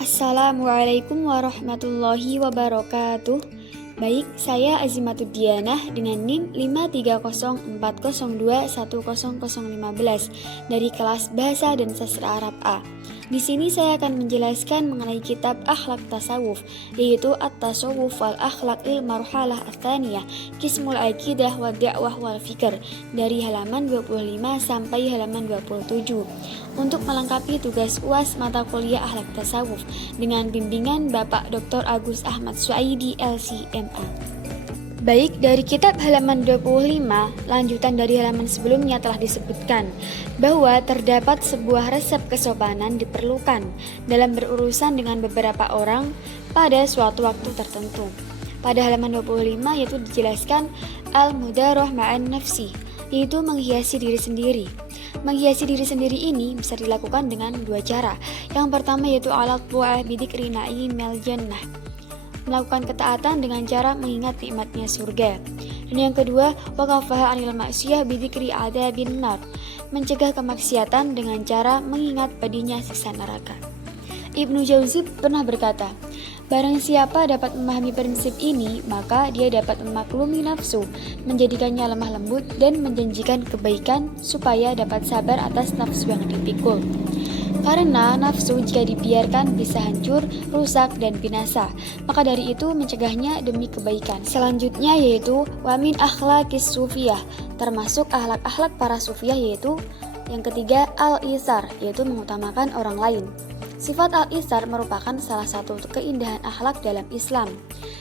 Assalamualaikum warahmatullahi wabarakatuh. Baik, saya Azimatudianah dengan NIM 53040210015 dari kelas Bahasa dan Sastra Arab A. Di sini saya akan menjelaskan mengenai kitab Akhlak Tasawuf, yaitu At-Tasawuf wal Akhlaqil Marhalah Ats-Tsaniyah, Qismul Aqidah wa Da'wah wal Fikr, dari halaman 25 sampai halaman 27. Untuk melengkapi tugas UAS mata kuliah Akhlak Tasawuf dengan bimbingan Bapak Dr. Agus Ahmad Suaidi LC.MA. Baik, dari kitab halaman 25, lanjutan dari halaman sebelumnya telah disebutkan bahwa terdapat sebuah resep kesopanan diperlukan dalam berurusan dengan beberapa orang pada suatu waktu tertentu. Pada halaman 25 yaitu dijelaskan al-mudaroh ma'an nafsi, yaitu menghiasi diri sendiri. Menghiasi diri sendiri ini bisa dilakukan dengan dua cara. Yang pertama yaitu alat bu'ah bidikri na'imil jannah, melakukan ketaatan dengan cara mengingat nikmatnya surga. Dan yang kedua, waqafaha anil maksiyah bidikri adabin nar, mencegah kemaksiatan dengan cara mengingat pedihnya siksa neraka. Ibnu Jauzi pernah berkata, barang siapa dapat memahami prinsip ini, maka dia dapat memaklumi nafsu, menjadikannya lemah lembut dan menjanjikan kebaikan supaya dapat sabar atas nafsu yang dipikul. Karena nafsu jika dibiarkan bisa hancur, rusak, dan binasa. Maka dari itu mencegahnya demi kebaikan. Selanjutnya yaitu wamin akhlaqis sufiyah, termasuk akhlak-akhlak para sufiyah, yaitu yang ketiga al-isar, yaitu mengutamakan orang lain. Sifat al-isar merupakan salah satu keindahan akhlak dalam Islam.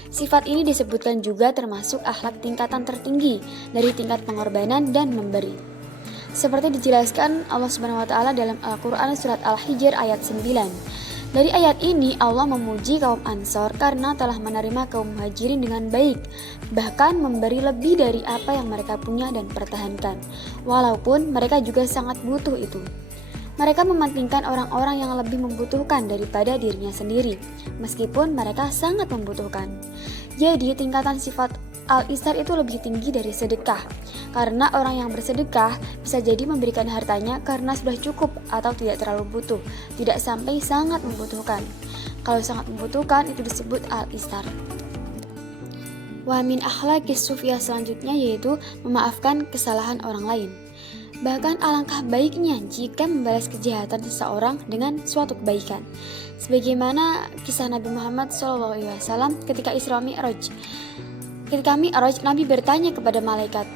Sifat ini disebutkan juga termasuk akhlak tingkatan tertinggi dari tingkat pengorbanan dan memberi. Seperti dijelaskan Allah Subhanahu wa taala dalam Al-Qur'an surat Al-Hijr ayat 9. Dari ayat ini Allah memuji kaum Ansor karena telah menerima kaum Muhajirin dengan baik, bahkan memberi lebih dari apa yang mereka punya dan pertahankan, walaupun mereka juga sangat butuh itu. Mereka mementingkan orang-orang yang lebih membutuhkan daripada dirinya sendiri, meskipun mereka sangat membutuhkan. Jadi tingkatan sifat al-isar itu lebih tinggi dari sedekah, karena orang yang bersedekah bisa jadi memberikan hartanya karena sudah cukup atau tidak terlalu butuh, tidak sampai sangat membutuhkan. Kalau sangat membutuhkan itu disebut al-isar. Wa min akhlaqis sufiyah selanjutnya yaitu memaafkan kesalahan orang lain. Bahkan alangkah baiknya jika membalas kejahatan seseorang dengan suatu kebaikan. Sebagaimana kisah Nabi Muhammad SAW ketika Isra Mi'raj. Ketika Mi'raj, Nabi bertanya kepada malaikat,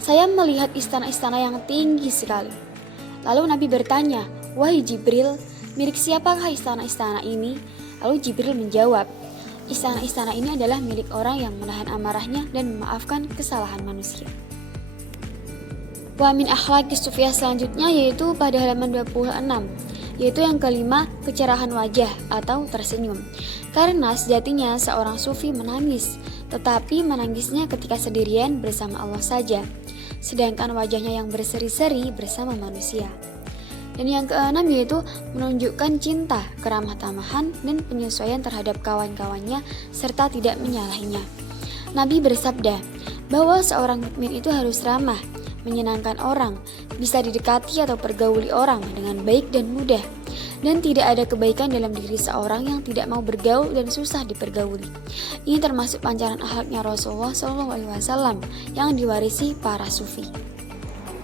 "Saya melihat istana-istana yang tinggi sekali." Lalu Nabi bertanya, "Wahai Jibril, milik siapakah istana-istana ini?" Lalu Jibril menjawab, "Istana-istana ini adalah milik orang yang menahan amarahnya dan memaafkan kesalahan manusia." Wa min akhlaqis sufiyah selanjutnya yaitu pada halaman 26, yaitu yang kelima, kecerahan wajah atau tersenyum. Karena sejatinya seorang sufi menangis, tetapi menangisnya ketika sendirian bersama Allah saja, sedangkan wajahnya yang berseri-seri bersama manusia. Dan yang keenam yaitu menunjukkan cinta, keramah tamahan, dan penyesuaian terhadap kawan-kawannya serta tidak menyalahinya. Nabi bersabda bahwa seorang mukmin itu harus ramah, menyenangkan orang, bisa didekati atau pergauli orang dengan baik dan mudah, dan tidak ada kebaikan dalam diri seorang yang tidak mau bergaul dan susah dipergauli. Ini termasuk pancaran akhlaknya Rasulullah SAW yang diwarisi para sufi.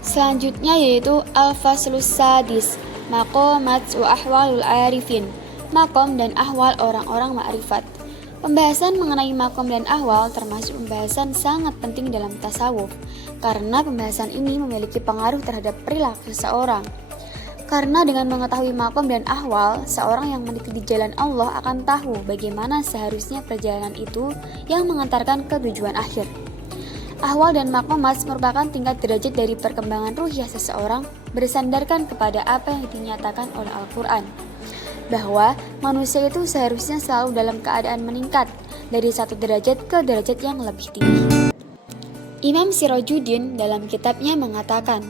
Selanjutnya yaitu al-faslus sadis, maqamat wa ahwalul arifin, makom dan ahwal orang-orang ma'rifat. Pembahasan mengenai makom dan ahwal termasuk pembahasan sangat penting dalam tasawuf, karena pembahasan ini memiliki pengaruh terhadap perilaku seseorang. Karena dengan mengetahui makom dan ahwal, seorang yang meniti di jalan Allah akan tahu bagaimana seharusnya perjalanan itu yang mengantarkan ke tujuan akhir. Ahwal dan makomat merupakan tingkat derajat dari perkembangan ruhiyah seseorang bersandarkan kepada apa yang dinyatakan oleh Al-Quran, bahwa manusia itu seharusnya selalu dalam keadaan meningkat dari satu derajat ke derajat yang lebih tinggi. Imam Sirajuddin dalam kitabnya mengatakan,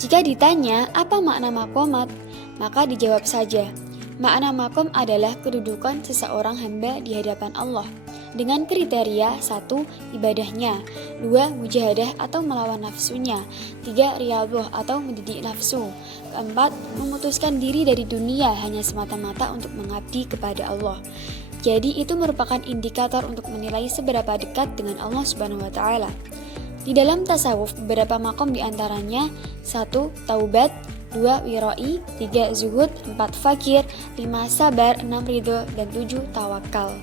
jika ditanya apa makna makomat, maka dijawab saja, makna makom adalah kedudukan seseorang hamba di hadapan Allah. dengan kriteria 1. Ibadahnya, 2. Mujahadah atau melawan nafsunya, 3. Riyadhah atau mendidik nafsu, 4. Memutuskan diri dari dunia hanya semata-mata untuk mengabdi kepada Allah. Jadi itu merupakan indikator untuk menilai seberapa dekat dengan Allah Subhanahu wa taala. Di dalam tasawuf beberapa makom diantaranya 1. Taubat, 2. Wirai, 3. Zuhud, 4. Fakir, 5. Sabar, 6. Ridho, dan 7. Tawakal.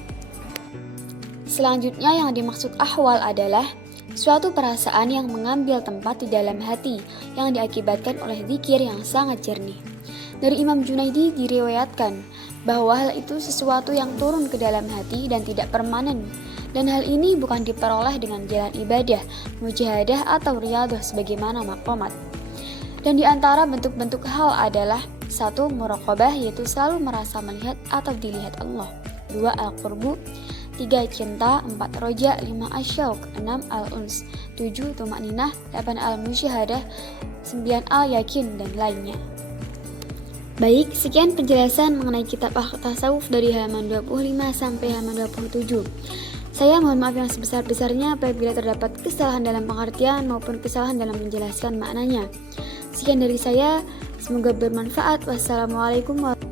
Selanjutnya yang dimaksud ahwal adalah suatu perasaan yang mengambil tempat di dalam hati yang diakibatkan oleh zikir yang sangat jernih. Dari Imam Junaidi diriwayatkan bahwa hal itu sesuatu yang turun ke dalam hati dan tidak permanen. Dan hal ini bukan diperoleh dengan jalan ibadah, mujahadah atau riyadhah sebagaimana maqamat. Dan di antara bentuk-bentuk hal adalah 1. Muraqabah, yaitu selalu merasa melihat atau dilihat Allah, 2. Al-qurbu, 3. Cinta, 4. Roja, 5. Asyauq, 6. Al-uns, 7. Tumakninah, 8. Al-musyahadah, 9. Al-yakin, dan lainnya. Baik, sekian penjelasan mengenai kitab Akhlak Tasawuf dari halaman 25 sampai halaman 27. Saya mohon maaf yang sebesar-besarnya apabila terdapat kesalahan dalam pengertian maupun kesalahan dalam menjelaskan maknanya. Sekian dari saya, semoga bermanfaat. Wassalamualaikum warahmatullahi wabarakatuh.